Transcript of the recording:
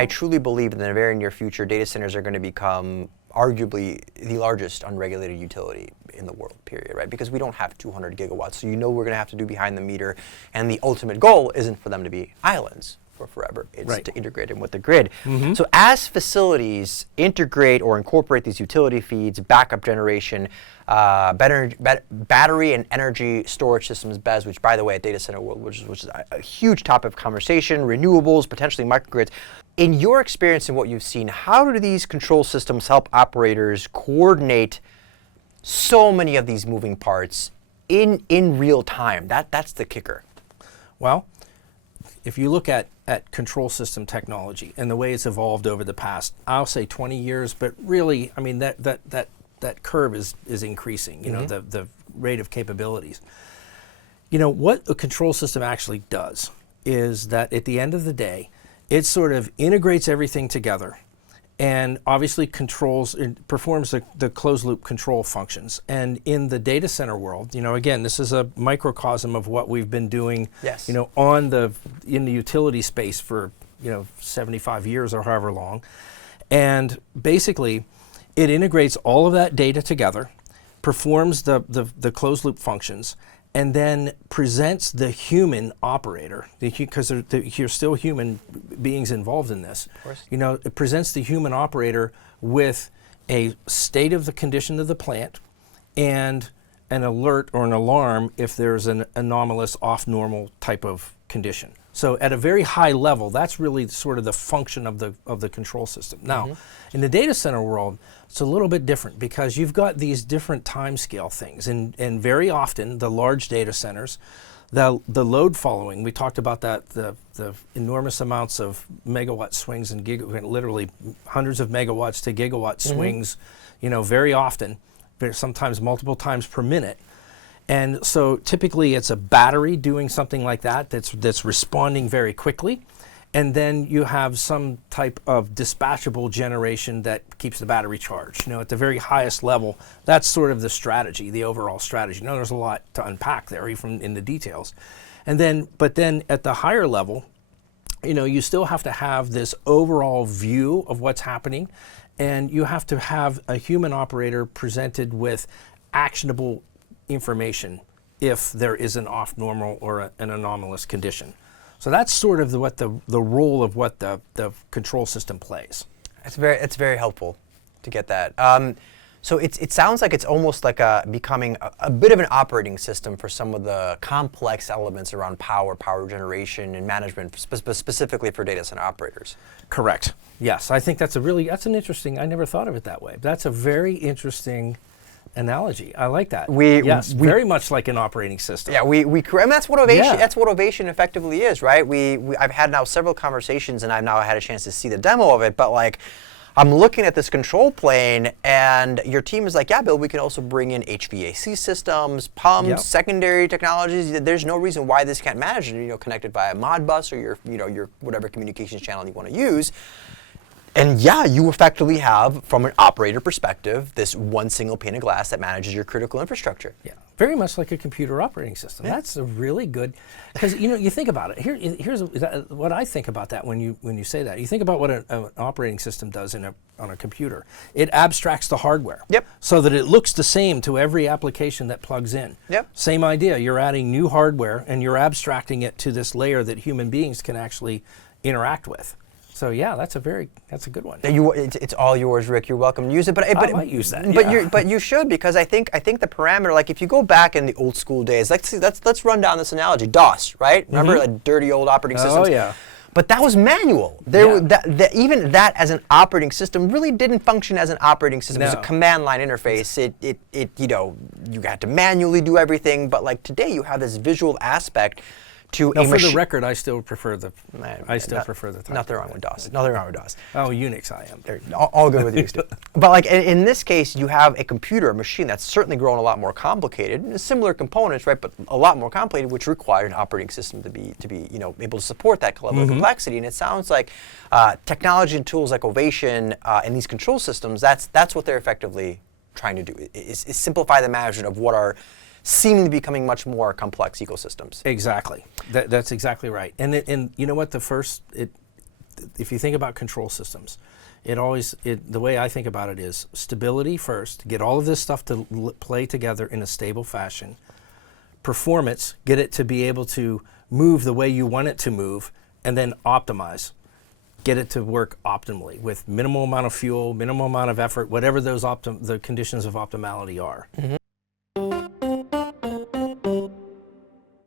I truly believe in the very near future, data centers are going to become arguably the largest unregulated utility in the world, period, right? Because we don't have 200 gigawatts, so we're going to have to do behind the meter, and the ultimate goal isn't for them to be islands for forever. It's to integrate them with the grid. So as facilities integrate or incorporate these utility feeds, backup generation, battery and energy storage systems, BESS, which by the way at Data Center World, which is a huge topic of conversation, renewables, potentially microgrids. In your experience and what you've seen, how do these control systems help operators coordinate so many of these moving parts in real time? That's the kicker. Well, if you look at control system technology and the way it's evolved over the past, I'll say 20 years, but really, I mean, that curve is increasing, you know, the rate of capabilities. You know, what a control system actually does is that at the end of the day, it sort of integrates everything together and obviously controls and performs the closed loop control functions. And in the data center world, you know, again, this is a microcosm of what we've been doing, you know, in the utility space for, you know, 75 years or however long. And basically, it integrates all of that data together, performs the closed loop functions, and then presents the human operator, because you're still human beings involved in this. Of course. You know, it presents the human operator with a state of the condition of the plant and an alert or an alarm if there's an anomalous off-normal type of condition. So at a very high level, that's really sort of the function of the control system. Now, in the data center world, it's a little bit different because you've got these different timescale things, and very often the large data centers, the load following, we talked about that, the enormous amounts of megawatt swings and literally hundreds of megawatts to gigawatt swings, you know, very often, sometimes multiple times per minute. And so typically it's a battery doing something like that that's responding very quickly. And then you have some type of dispatchable generation that keeps the battery charged. You know, at the very highest level, that's sort of the strategy, the overall strategy. Now there's a lot to unpack there, even in the details. But then at the higher level, you know, you still have to have this overall view of what's happening, and you have to have a human operator presented with actionable information if there is an off-normal or an anomalous condition. So that's sort of what the role of what the control system plays. It's very helpful to get that. So it sounds like it's almost like becoming a bit of an operating system for some of the complex elements around power generation, and management, specifically for data center operators. Correct. Yes, I think that's an interesting. I never thought of it that way. That's a very interesting analogy. I like that. Yes, very much like an operating system. Yeah, and that's what Ovation. That's what Ovation effectively is, right? I've had now several conversations, and I've now had a chance to see the demo of it. But like, I'm looking at this control plane, and your team is like, yeah, Bill, we can also bring in HVAC systems, pumps, secondary technologies. There's no reason why this can't manage it. You know, connected via Modbus or your whatever communications channel you want to use. And yeah, you effectively have, from an operator perspective, this one single pane of glass that manages your critical infrastructure. Yeah, very much like a computer operating system. Yeah. That's a really good, because you know, you think about it. Here's what I think about that when you say that. You think about what an operating system does on a computer. It abstracts the hardware. Yep. So that it looks the same to every application that plugs in. Yep. Same idea. You're adding new hardware and you're abstracting it to this layer that human beings can actually interact with. So yeah, that's a good one. It's all yours, Rick. You're welcome to use it. But I might use that. But you should, because I think the parameter, like if you go back in the old school days, let's run down this analogy. DOS, right? Remember like dirty old operating systems? Oh yeah. But that was manual. Even that as an operating system really didn't function as an operating system. No. It was a command line interface. It you know, you had to manually do everything. But like today, you have this visual aspect to now, for the record, I still prefer the. Prefer the. Nothing wrong with DOS. Nothing wrong with DOS. Oh, Unix, I am. All good with Unix. But like in this case, you have a computer, a machine that's certainly grown a lot more complicated, similar components, right? But a lot more complicated, which required an operating system to be you know, able to support that level of complexity. And it sounds like technology and tools like Ovation and these control systems. That's what they're effectively trying to do. Is simplify the management of what are seeming to be becoming much more complex ecosystems. Exactly. That's exactly right. And you know what? The if you think about control systems, the way I think about it is stability first, get all of this stuff to play together in a stable fashion. Performance, get it to be able to move the way you want it to move, and then optimize. Get it to work optimally with minimal amount of fuel, minimal amount of effort, whatever those the conditions of optimality are.